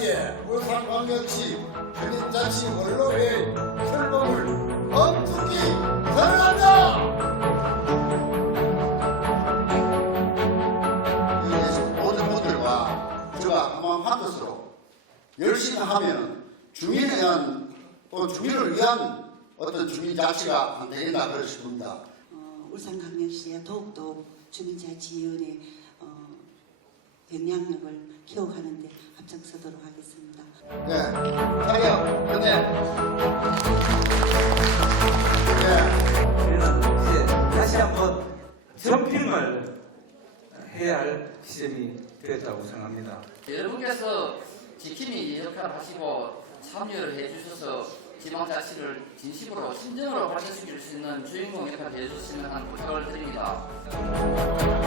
광역시 주민자치 원로회의 출범을 엄숙히 선언한다! 분들과 저와 것으로 열심히 하면 주민에 대한 또 주민을 위한 어떤 주민 자치가 되겠다 그러 싶습니다. 어, 울산광역시에 더욱더 주민자치위원회 어, 영향력을 키워가는 데 앞장서도록 하겠습니다. 네, 근데 네, 우리는 이제 다시 한번 점핑을 해야 할 시점이 되었다고 생각합니다. 여러분께서 지킴이 역할을 하시고 참여를 해주셔서 지방자치를 진심으로 진정으로 발전시킬 수 있는 주인공 역할을 해주시는 한 부탁을 드립니다.